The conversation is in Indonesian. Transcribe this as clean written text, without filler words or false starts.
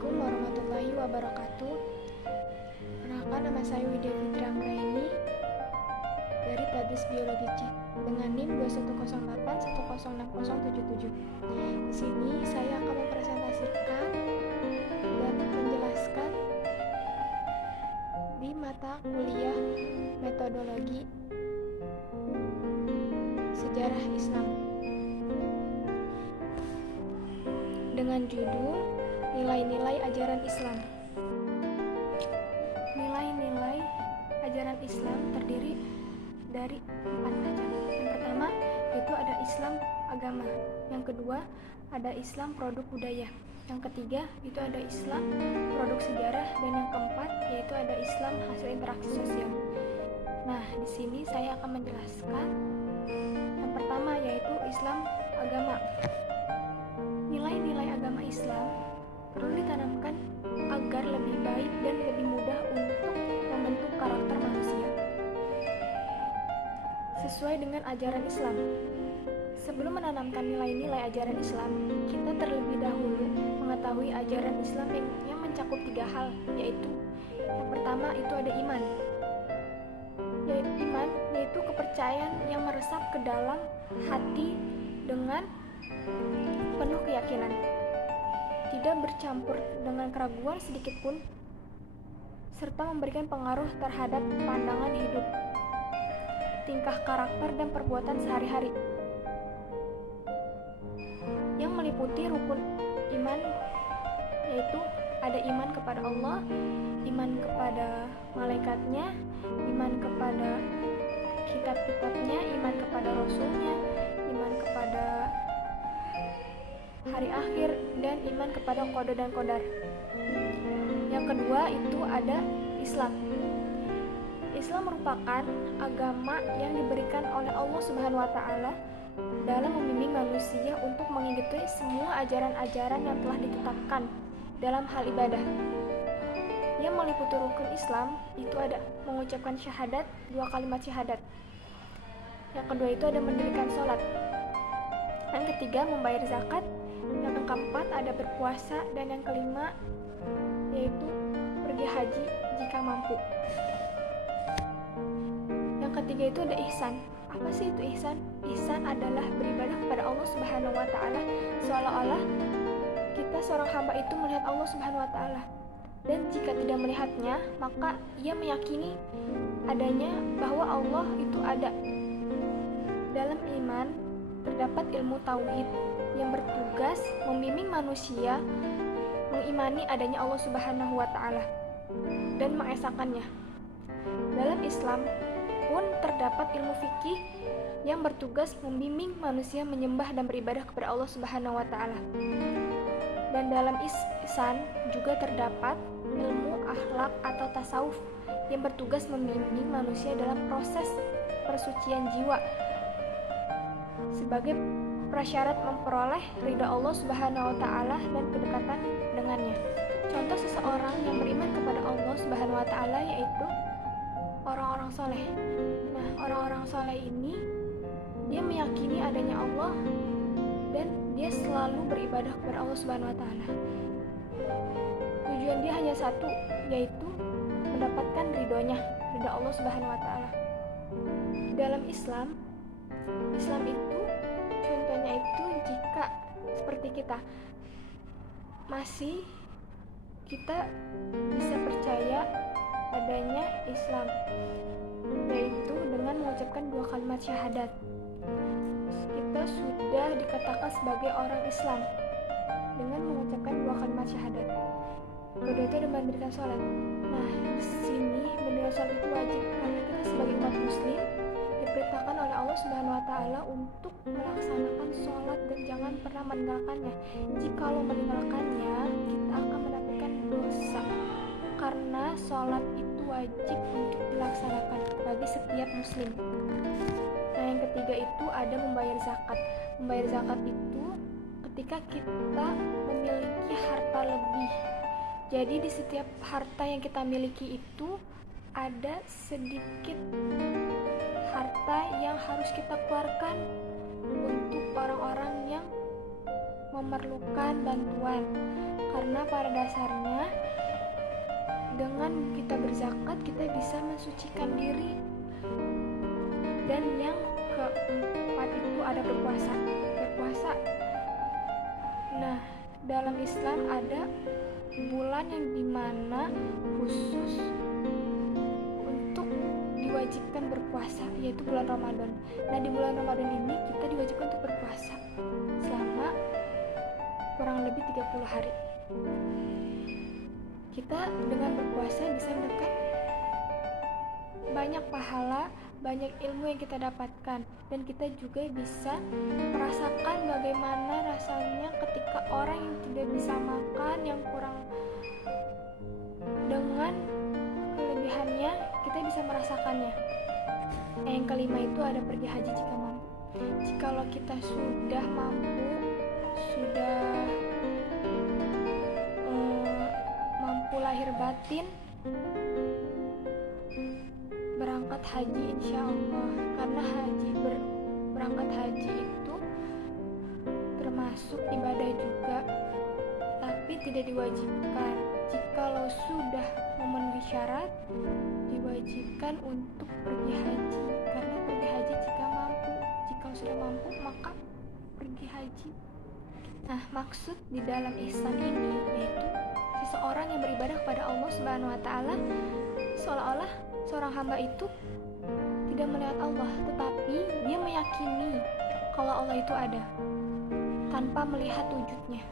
Assalamualaikum warahmatullahi wabarakatuh. Perkenalkan, nama saya Widya Fitri Anggraini dari Tadris Biologi C dengan NIM 2108106077. Di sini saya akan mempresentasikan dan menjelaskan di mata kuliah metodologi sejarah Islam dengan judul Nilai-nilai ajaran Islam. Nilai-nilai ajaran Islam terdiri dari 4 macam. Yang pertama yaitu ada Islam agama. Yang kedua ada Islam produk budaya. Yang ketiga itu ada Islam produk sejarah, dan yang keempat yaitu ada Islam hasil interaksi sosial. Nah, di sini saya akan menjelaskan yang pertama yaitu Islam agama. Nilai-nilai agama Islam perlu ditanamkan agar lebih baik dan lebih mudah untuk membentuk karakter manusia sesuai dengan ajaran Islam. Sebelum menanamkan nilai-nilai ajaran Islam, kita terlebih dahulu mengetahui ajaran Islam yang mencakup 3 hal, yaitu yang pertama itu ada iman. Iman yaitu kepercayaan yang meresap ke dalam hati dengan penuh keyakinan, tidak bercampur dengan keraguan sedikitpun, serta memberikan pengaruh terhadap pandangan hidup, tingkah karakter, dan perbuatan sehari-hari. Yang meliputi rukun iman yaitu ada iman kepada Allah, iman kepada malaikatnya, iman kepada kitab-kitabnya, iman kepada rasulnya, iman kepada hari akhir, dan iman kepada qada dan qadar. Yang kedua itu ada Islam. Islam merupakan agama yang diberikan oleh Allah Subhanahu wa taala dalam membimbing manusia untuk mengikuti semua ajaran-ajaran yang telah ditetapkan dalam hal ibadah. Yang meliputi rukun Islam itu ada mengucapkan syahadat, 2 kalimat syahadat. Yang kedua itu ada mendirikan sholat. Yang ketiga membayar zakat. Yang keempat ada berpuasa, dan yang kelima yaitu pergi haji jika mampu. Yang ketiga itu ada ihsan. Apa sih itu ihsan? Ihsan adalah beribadah kepada Allah Subhanahu wa taala seolah-olah kita seorang hamba itu melihat Allah Subhanahu wa taala. Dan jika tidak melihatnya, maka ia meyakini adanya bahwa Allah itu ada. Dalam iman terdapat ilmu tauhid yang bertugas membimbing manusia mengimani adanya Allah Subhanahu wa taala dan mengesahkannya. Dalam Islam pun terdapat ilmu fikih yang bertugas membimbing manusia menyembah dan beribadah kepada Allah Subhanahu wa taala. Dan dalam ihsan juga terdapat ilmu akhlak atau tasawuf yang bertugas membimbing manusia dalam proses persucian jiwa sebagai prasyarat memperoleh ridha Allah Subhanahu wa taala dan kedekatan dengannya. Contoh seseorang yang beriman kepada Allah Subhanahu wa taala yaitu orang-orang soleh. Nah, orang-orang soleh ini dia meyakini adanya Allah dan dia selalu beribadah kepada Allah Subhanahu wa taala. Tujuan dia hanya satu, yaitu mendapatkan ridha Allah Subhanahu wa taala. Dalam Islam itu contohnya itu jika seperti kita bisa percaya adanya Islam, yaitu dengan mengucapkan 2 kalimat syahadat. Kita sudah dikatakan sebagai orang Islam dengan mengucapkan 2 kalimat syahadat. Kedua itu ada mendirikan sholat. Nah, di sini mendirikan sholat itu wajib karena kita sebagai umat muslim diperintahkan oleh Allah Subhanahu wa taala untuk melaksanakan sholat dan jangan pernah meninggalkannya. Jikalau meninggalkannya, kita akan mendapatkan dosa karena sholat itu wajib untuk dilaksanakan bagi setiap muslim. Nah, yang ketiga itu ada membayar zakat. Membayar zakat itu ketika kita memiliki harta lebih. Jadi di setiap harta yang kita miliki itu ada sedikit harta yang harus kita keluarkan untuk orang-orang yang memerlukan bantuan, karena pada dasarnya dengan kita berzakat kita bisa mensucikan diri. Dan yang keempat itu ada berpuasa. Nah, dalam Islam ada bulan yang dimana khusus untuk diwajibkan berpuasa, yaitu bulan Ramadan. Nah, di bulan Ramadan ini kita diwajibkan untuk berpuasa selama kurang lebih 30 hari. Kita dengan berpuasa bisa mendapat banyak pahala, banyak ilmu yang kita dapatkan, dan kita juga bisa merasakan bagaimana rasanya ketika orang yang tidak bisa makan, yang kurang, dengan kelebihannya kita bisa merasakannya. Yang kelima itu ada pergi haji jika mampu. Jikalau kita sudah mampu, sudah mampu lahir batin, berangkat haji insya Allah, karena berangkat haji itu termasuk ibadah juga, tapi tidak diwajibkan. Jikalau sudah memenuhi syarat, diwajibkan untuk pergi haji, karena pergi haji jika mampu. Jika sudah mampu maka pergi haji. Nah, maksud di dalam ihsan ini yaitu seseorang yang beribadah kepada Allah Subhanahu wa taala seolah-olah seorang hamba itu tidak melihat Allah, tetapi dia meyakini kalau Allah itu ada tanpa melihat wujudnya.